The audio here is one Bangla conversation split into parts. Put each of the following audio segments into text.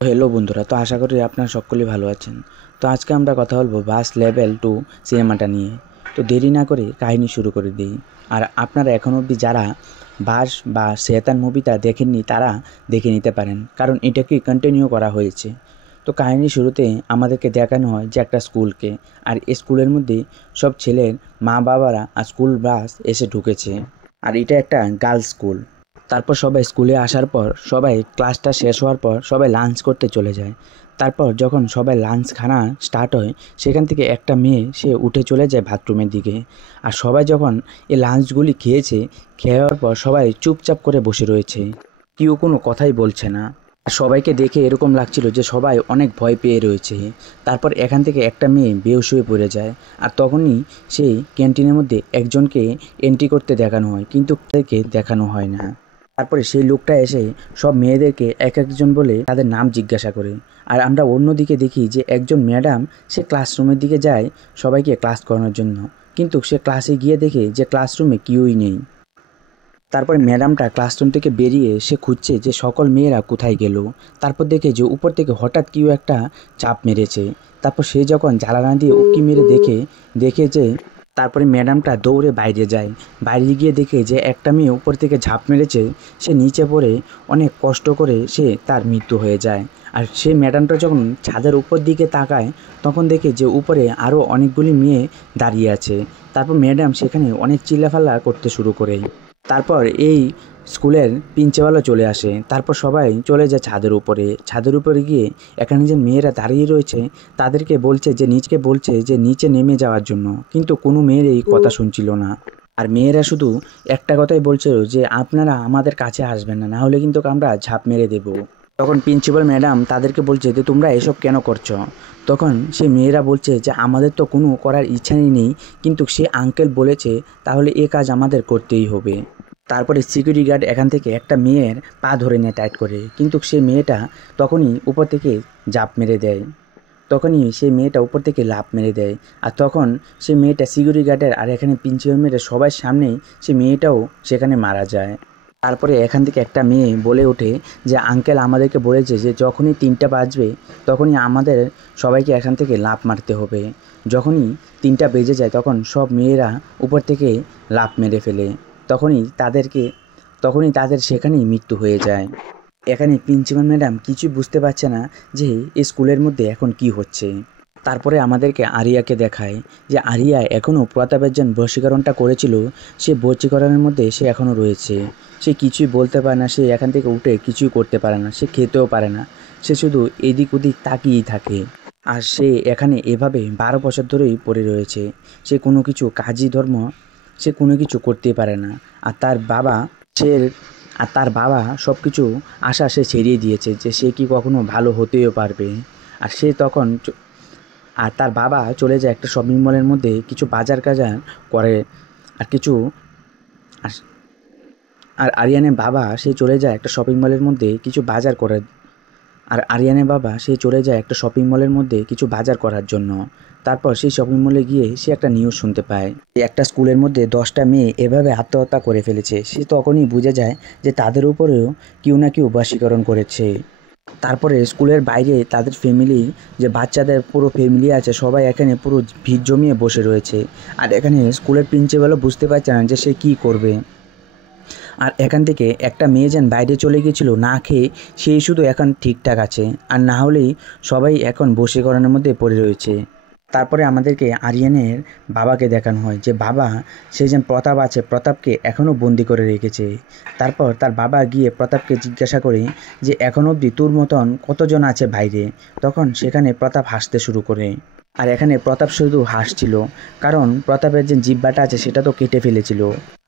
হ্যালো বন্ধুরা, তো আশা করি আপনারা সকলেই ভালো আছেন। তো আজকে আমরা কথা বলবো বাস লেভেল 2 সিনেমাটা নিয়ে। তো দেরি না করে কাহিনী শুরু করে দিই। আর আপনারা এখন অবধি যারা বাস বা শয়তান মুভিটা দেখেননি তারা দেখে নিতে পারেন, কারণ এটাকে কন্টিনিউ করা হয়েছে। তো কাহিনী শুরুতে আমাদেরকে দেখানো হয় যে একটা স্কুলকে, আর এই স্কুলের মধ্যে সব ছেলের মা বাবারা আর স্কুল বাস এসে ঢুকেছে। আর এটা একটা গার্লস স্কুল। তারপর সবাই স্কুলে আসার পর সবাই ক্লাসটা শেষ হওয়ার পর সবাই লাঞ্চ করতে চলে যায়। তারপর যখন সবাই লাঞ্চ খানা স্টার্ট হয়, সেখান থেকে একটা মেয়ে সে উঠে চলে যায় বাথরুমের দিকে। আর সবাই যখন এই লাঞ্চগুলি খেয়েছে, খাওয়ার পর সবাই চুপচাপ করে বসে রয়েছে, কেউ কোনো কথাই বলছে না। আর সবাইকে দেখে এরকম লাগছিল যে সবাই অনেক ভয় পেয়ে রয়েছে। তারপর এখান থেকে একটা মেয়ে বেহুশ হয়ে পড়ে যায়। আর তখনই সেই ক্যান্টিনের মধ্যে একজনকে এন্ট্রি করতে দেখানো হয়, কিন্তু তাদেরকে দেখানো হয় না। তারপরে সেই লোকটা এসে সব মেয়েদেরকে এক একজন বলে তাদের নাম জিজ্ঞাসা করে। আর আমরা অন্যদিকে দেখি যে একজন ম্যাডাম সে ক্লাসরুমের দিকে যায় সবাইকে ক্লাস করানোর জন্য, কিন্তু সে ক্লাসে গিয়ে দেখে যে ক্লাসরুমে কেউই নেই। তারপরে ম্যাডামটা ক্লাসরুম থেকে বেরিয়ে সে খুঁজছে যে সকল মেয়েরা কোথায় গেল। তারপর দেখে যে উপর থেকে হঠাৎ কেউ একটা চাপ মেরেছে। তারপর সে যখন জানালা দিয়ে উঁকি মেরে দেখে যে তারপরে ম্যাডামটা দৌড়ে বাইরে যায়। বাইরে গিয়ে দেখে যে একটা মেয়ে উপর থেকে ঝাঁপ মেরেছে, সে নিচে পড়ে অনেক কষ্ট করে তার মৃত্যু হয়ে যায়। আর সেই ম্যাডামটা যখন ছাদের উপর দিকে তাকায়, তখন দেখে যে উপরে আরও অনেকগুলি মেয়ে দাঁড়িয়ে আছে। তারপর ম্যাডাম সেখানে অনেক চিল্লাফাল্লা করতে শুরু করে। তারপর এই স্কুলের প্রিন্সিপালও চলে আসে। তারপর সবাই চলে যায় ছাদের উপরে। ছাদের উপরে গিয়ে এখানে যে মেয়েরা দাঁড়িয়ে রয়েছে তাদেরকে বলছে যে নিচে নেমে যাওয়ার জন্য, কিন্তু কোনো মেয়ের এই কথা শুনছিল না। আর মেয়েরা শুধু একটা কথাই বলছিল যে আপনারা আমাদের কাছে আসবেন না, না হলে কিন্তু আমরা ঝাঁপ মেরে দেব। তখন প্রিন্সিপাল ম্যাডাম তাদেরকে বলছে যে তোমরা এসব কেন করছো। তখন সে মেয়েরা বলছে যে আমাদের তো কোনো করার ইচ্ছাই নেই, কিন্তু সে আঙ্কেল বলেছে তাহলে এ কাজ আমাদের করতেই হবে। তারপরে সিকিউরিটি গার্ড এখান থেকে একটা মেয়ের পা ধরে নেয় টাইট করে, কিন্তু সে মেয়েটা তখনই উপর থেকে ঝাঁপ মেরে দেয়। তখনই সেই মেয়েটা উপর থেকে লাফ মেরে দেয়। আর তখন সে মেয়েটা সিকিউরিটি গার্ডের আর এখানে প্রিন্সিপাল মেয়েটা সবার সামনেই সে মেয়েটাও সেখানে মারা যায়। তারপরে এখান থেকে একটা মেয়ে বলে ওঠে যে আঙ্কেল আমাদেরকে বলেছে যে যখনই 3টা বাজবে তখনই আমাদের সবাইকে এখান থেকে লাফ মারতে হবে। যখনই 3টা বেজে যায় তখন সব মেয়েরা উপর থেকে লাফ মেরে ফেলে। তখনই তাদের সেখানেই মৃত্যু হয়ে যায়। এখানে প্রিন্সিপাল ম্যাডাম কিছুই বুঝতে পারছে না যে এই স্কুলের মধ্যে এখন কি হচ্ছে। তারপরে আমাদেরকে আরিয়াকে দেখায় যে আরিয়া এখনও প্রতাপের যে বশীকরণটা করেছিল, সে বশীকরণের মধ্যে সে এখনও রয়েছে। সে কিছুই বলতে পারে না, সে এখান থেকে উঠে কিছুই করতে পারে না, সে খেতেও পারে না, সে শুধু এদিক ওদিক তাকিয়েই থাকে। আর সে এখানে এভাবে 12 বছর ধরেই পড়ে রয়েছে। সে কোনো কিছু কাজই সে কোনো কিছু করতে পারে না। আর সে তার বাবা সব কিছু আশা সে ছেড়িয়ে দিয়েছে যে সে কি কখনো ভালো হতেও পারবে। আর সে তখন আর তার বাবা চলে যায় একটা শপিং মলের মধ্যে কিছু বাজার কাজার করে। আর কিছু আর আর আরিয়ানের বাবা সে চলে যায় একটা শপিং মলের মধ্যে কিছু বাজার করে। আর আরিয়ানের বাবা সে চলে যায় একটা শপিং মলের মধ্যে কিছু বাজার করার জন্য। তারপর সেই শপিং মলে গিয়ে সে একটা নিউজ শুনতে পায় যে একটা স্কুলের মধ্যে 10টা মেয়ে এভাবে আত্মহত্যা করে ফেলেছে। সে তখনই বুঝে যায় যে তাদের উপরেও কেউ না কেউ বশীকরণ করেছে। তারপরে স্কুলের বাইরে তাদের ফ্যামিলি, যে বাচ্চাদের পুরো ফ্যামিলি আছে, সবাই এখানে পুরো ভিড় জমিয়ে বসে রয়েছে। আর এখানে স্কুলের প্রিন্সিপালও বুঝতে পারছে না যে সে কী করবে। আর এখান থেকে একটা মেয়ে যেন বাইরে চলে গিয়েছিল না খেয়ে, সেই শুধু এখন ঠিকঠাক আছে, আর না হলেই সবাই এখন বশীকরণের মধ্যে পড়ে রয়েছে। তারপরে আমাদেরকে আরিয়ানের বাবাকে দেখানো হয় যে বাবা, সে যেন প্রতাপ আছে, প্রতাপকে এখনও বন্দি করে রেখেছে। তারপর তার বাবা গিয়ে প্রতাপকে জিজ্ঞাসা করে যে এখন অবধি তোর মতন কতজন আছে বাইরে। তখন সেখানে প্রতাপ হাসতে শুরু করে। আর এখানে প্রতাপ শুধু হাসছিল, কারণ প্রতাপের যে জিহ্বাটা আছে সেটা তো কেটে ফেলেছিল।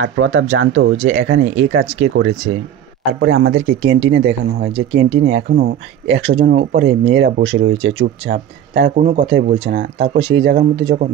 আর প্রতাপ জানতো যে এখানে এই কাজ কে করেছে। তারপরে আমাদেরকে ক্যান্টিনে দেখানো হয় যে ক্যান্টিনে এখনও 100 জনের উপরে মেয়েরা বসে রয়েছে চুপচাপ, তারা কোনো কথাই বলছে না। তারপর সেই জায়গার মধ্যে যখন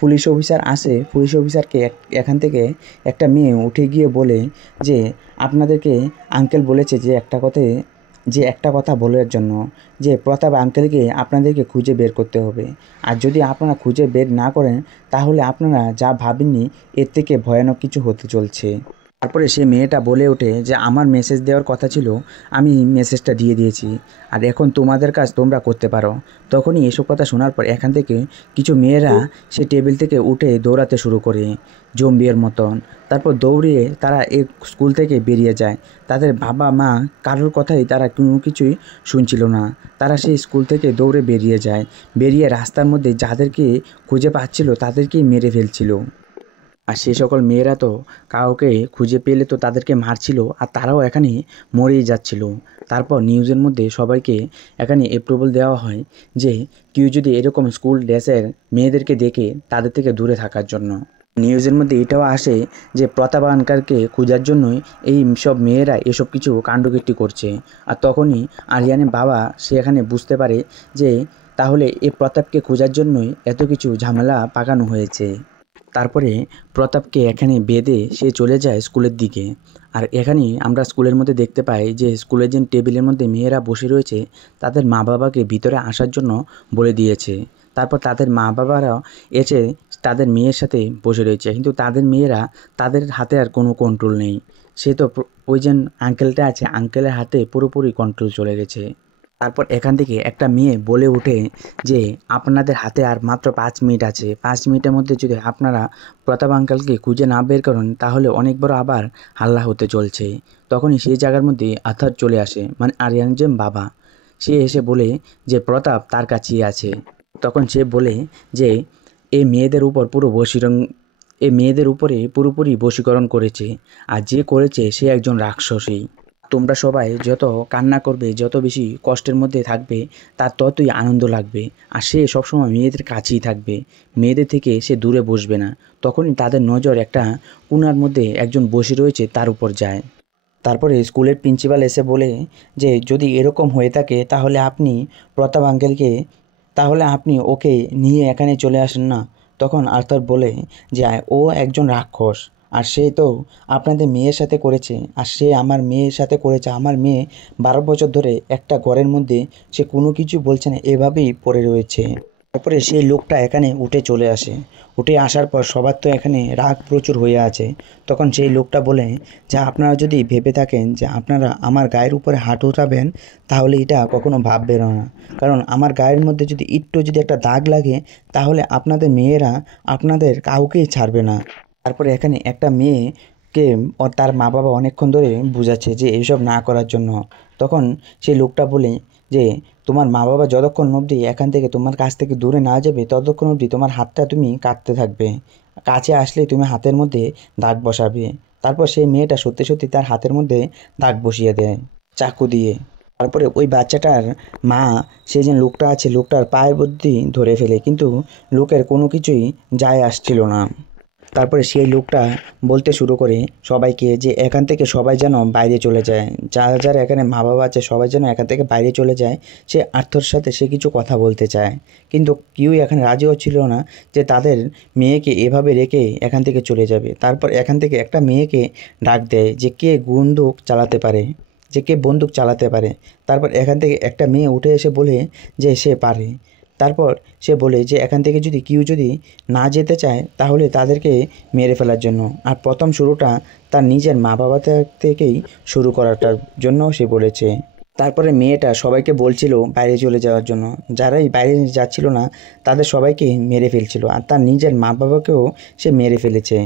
পুলিশ অফিসার আসে, পুলিশ অফিসারকে এখান থেকে একটা মেয়ে উঠে গিয়ে বলে যে আপনাদেরকে আঙ্কেল বলেছে যে একটা কথা বলার জন্য, যে প্রতাপ আঙ্কেলকে আপনাদেরকে খুঁজে বের করতে হবে। আর যদি আপনারা খুঁজে বের না করেন তাহলে আপনারা যা ভাবেননি এর থেকে ভয়ানক কিছু হতে চলছে। তারপরে সে মেয়েটা বলে ওঠে যে আমার মেসেজ দেওয়ার কথা ছিল, আমি মেসেজটা দিয়ে দিয়েছি, আর এখন তোমাদের কাজ তোমরা করতে পারো। তখনই এসব কথা শোনার পর এখান থেকে কিছু মেয়েরা সে টেবিল থেকে উঠে দৌড়াতে শুরু করে জম্বির মতন। তারপর দৌড়িয়ে তারা এই স্কুল থেকে বেরিয়ে যায়। তাদের বাবা মা কারোর কথাই তারা কোনো কিছুই শুনছিল না। তারা সেই স্কুল থেকে দৌড়ে বেরিয়ে যায়। বেরিয়ে রাস্তার মধ্যে যাদেরকে খুঁজে পাচ্ছিল তাদেরকেই মেরে ফেলছিল। আর সে সকল মেয়েরা তো কাউকে খুঁজে পেলে তো তাদেরকে মারছিল, আর তারাও এখানে মরেই যাচ্ছিল। তারপর নিউজের মধ্যে সবাইকে এখানে অ্যাপ্রুভাল দেওয়া হয় যে কেউ যদি এরকম স্কুল ড্রেসের মেয়েদেরকে দেখে তাদের থেকে দূরে থাকার জন্য। নিউজের মধ্যে এটাও আসে যে প্রতাপানকারকে খোঁজার জন্যই এই সব মেয়েরা এসব কিছু কাণ্ডকীর্তি করছে। আর তখনই আরিয়ানের বাবা সে এখানে বুঝতে পারে যে তাহলে এই প্রতাপকে খোঁজার জন্যই এত কিছু ঝামেলা পাকানো হয়েছে। তারপরে প্রতাপকে এখানে বেঁধে সে চলে যায় স্কুলের দিকে। আর এখানেই আমরা স্কুলের মধ্যে দেখতে পাই যে স্কুলের যে টেবিলের মধ্যে মেয়েরা বসে রয়েছে তাদের মা বাবাকে ভিতরে আসার জন্য বলে দিয়েছে। তারপর তাদের মা বাবারাও এসে তাদের মেয়ের সাথে বসে রয়েছে, কিন্তু তাদের মেয়েরা তাদের হাতে আর কোনো কন্ট্রোল নেই। সে তো ওই যে আঙ্কেলটা আছে, আঙ্কেলের হাতে পুরোপুরি কন্ট্রোল চলে গেছে। তারপর এখান থেকে একটা মেয়ে বলে ওঠে যে আপনাদের হাতে আর মাত্র 5 মিনিট আছে, 5 মিনিটের মধ্যে যদি আপনারা প্রতাপ আঙ্কেলকে খুঁজে না বের করেন তাহলে অনেক বড় আবার হাল্লা হতে চলছে। তখনই সেই জায়গার মধ্যে আথার চলে আসে, মানে আরিয়ান যে বাবা, সে এসে বলে যে প্রতাপ তার কাছেই আছে। তখন সে বলে যে এই মেয়েদের উপর পুরো এ মেয়েদের উপরে পুরোপুরি বশীকরণ করেছে, আর যে করেছে সে একজন রাক্ষসী। তোমরা সবাই যত কান্না করবে, যত বেশি কষ্টের মধ্যে থাকবে, তার ততই আনন্দ লাগবে। আর সে সবসময় মেয়েদের কাছেই থাকবে, মেয়েদের থেকে সে দূরে বসবে না। তখনই তাদের নজর একটা কোণার মধ্যে একজন বসে রয়েছে তার উপর যায়। তারপরে স্কুলের প্রিন্সিপাল এসে বলে যে যদি এরকম হয়ে থাকে তাহলে আপনি প্রতাপ আঙ্কেলকে, তাহলে আপনি ওকে নিয়ে এখানে চলে আসেন না। তখন আর্থার বলে যে ও একজন রাক্ষস, আর সে তো আপনাদের মেয়ের সাথে করেছে, আর সে আমার মেয়ের সাথে করেছে। আমার মেয়ে 12 বছর ধরে একটা ঘরের মধ্যে সে কোনো কিছু বলছে না, এভাবেই পড়ে রয়েছে। তারপরে সেই লোকটা এখানে উঠে চলে আসে। উঠে আসার পর সবার তো এখানে রাগ প্রচুর হয়ে আছে। তখন সেই লোকটা বলে যে আপনারা যদি ভেবে থাকেন যে আপনারা আমার গায়ের উপরে হাত উঠাবেন তাহলে এটা কখনো ভাববেন না, কারণ আমার গায়ের মধ্যে যদি একটু যদি একটা দাগ লাগে তাহলে আপনাদের মেয়েরা আপনাদের কাউকেই ছাড়বে না। তারপরে এখানে একটা মেয়েকে তার মা বাবা অনেকক্ষণ ধরে বুঝাচ্ছে যে এইসব না করার জন্য। তখন সেই লোকটা বলে যে তোমার মা বাবা যতক্ষণ অবধি এখান থেকে তোমার কাছ থেকে দূরে না যাবে ততক্ষণ অবধি তোমার হাতটা তুমি কাটতে থাকবে, কাছে আসলেই তুমি হাতের মধ্যে দাগ বসাবে। তারপর সেই মেয়েটা সত্যি সত্যি তার হাতের মধ্যে দাগ বসিয়ে দেয় চাকু দিয়ে। তারপরে ওই বাচ্চাটার মা, সে যে লোকটা আছে লোকটার পায়ের বুদ্ধি ধরে ফেলে, কিন্তু লোকের কোনো কিছুই যায় আসছিল না। তারপরে সেই লোকটা বলতে শুরু করে সবাইকে যে এখান থেকে সবাই যেন বাইরে চলে যায়, যারা যারা এখানে মা বাবা আছে সবাই যেন এখান থেকে বাইরে চলে যায়। সে আর্থর সাথে সে কিছু কথা বলতে চায়, কিন্তু কেউই এখানে রাজি হচ্ছিল না যে তাদের মেয়েকে এভাবে রেখে এখান থেকে চলে যাবে। তারপর এখান থেকে একটা মেয়েকে ডাক দেয় যে কে বন্দুক চালাতে পারে, যে কে বন্দুক চালাতে পারে। তারপর এখান থেকে একটা মেয়ে উঠে এসে বলে যে সে পারে। তারপর সে বলে যে এখান থেকে যদি কেউ যদি না যেতে চায় তাহলে তাদেরকে মেরে ফেলার জন্য, আর প্রথম শুরুটা তার নিজের মা বাবা থেকেই শুরু করাটার জন্য সে বলেছে। তারপরে মেয়েটা সবাইকে বলছিল বাইরে চলে যাওয়ার জন্য, যারাই বাইরে যাচ্ছিল না তাদের সবাইকে মেরে ফেলছিল, আর তার নিজের মা বাবাকেও সে মেরে ফেলেছে।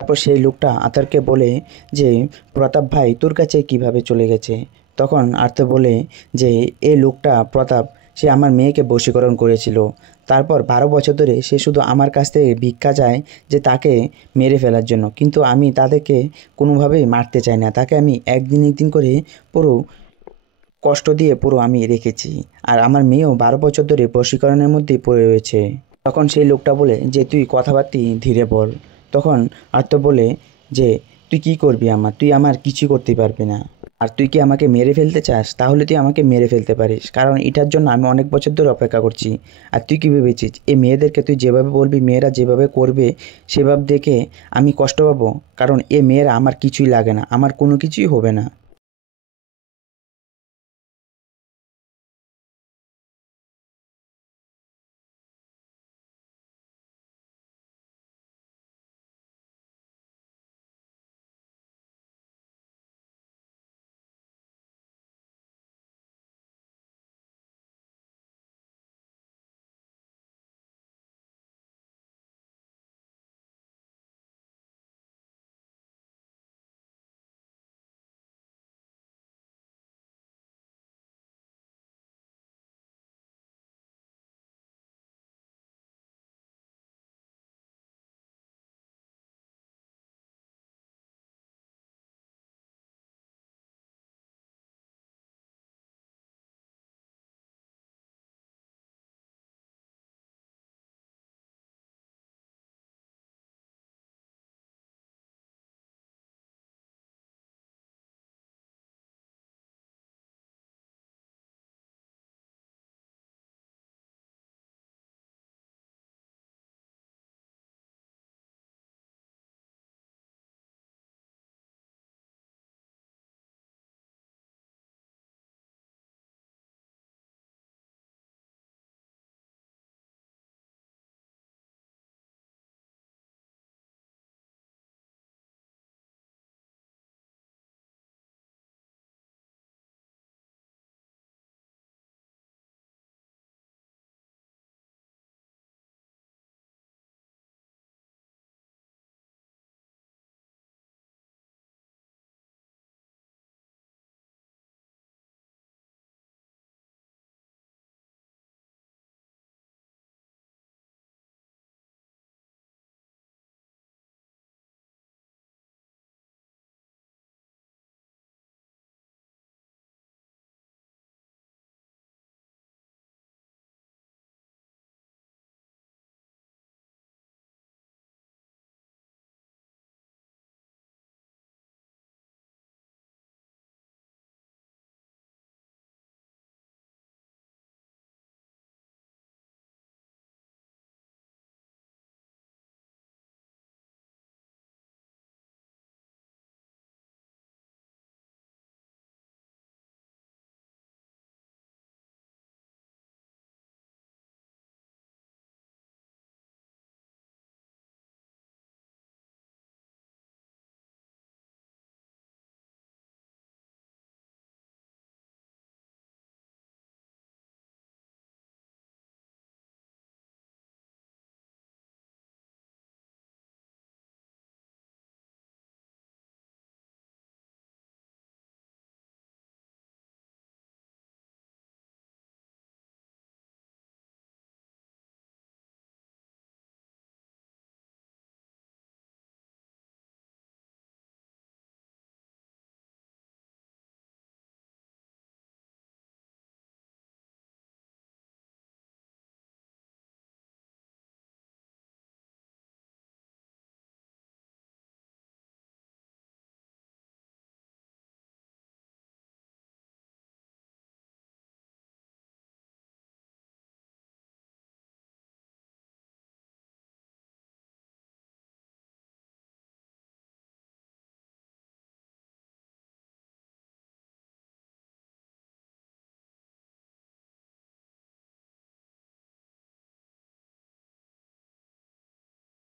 তারপর সেই লোকটা আর্থারকে বলে যে প্রতাপ ভাই তোর কাছে কিভাবে চলে গেছে। তখন আর্থার বলে যে এই লোকটা প্রতাপ, সে আমার মেয়েকে বশীকরণ করেছিল। তারপর 12 বছর ধরে সে শুধু আমার কাছ থেকে ভিক্ষা চায় যে তাকে মেরে ফেলার জন্য, কিন্তু আমি তাদেরকে কোনোভাবেই মারতে চাই না, তাকে আমি একদিন একদিন করে পুরো কষ্ট দিয়ে পুরো আমি রেখেছি, আর আমার মেয়েও 12 বছর ধরে বশীকরণের মধ্যেই পড়ে রয়েছে। তখন সেই লোকটা বলে যে তুই কথাবার্তি ধীরে বল। তখন আর্ত বলে যে তুই কি করবি, তুই আমার কিছু করতে পারবি না, আর তুই কি আমাকে মেরে ফেলতে চাস তাহলে তুই আমাকে মেরে ফেলতে পারিস, কারণ এটার জন্য আমি অনেক বছর ধরে অপেক্ষা করছি। আর তুই কী ভেবেছিস এই মেয়েদেরকে তুই যেভাবে বলবি মেয়েরা যেভাবে করবে সেভাবে দেখে আমি কষ্ট পাবো, কারণ এ মেয়েরা আমার কিছুই লাগে না, আমার কোনো কিছুই হবে না।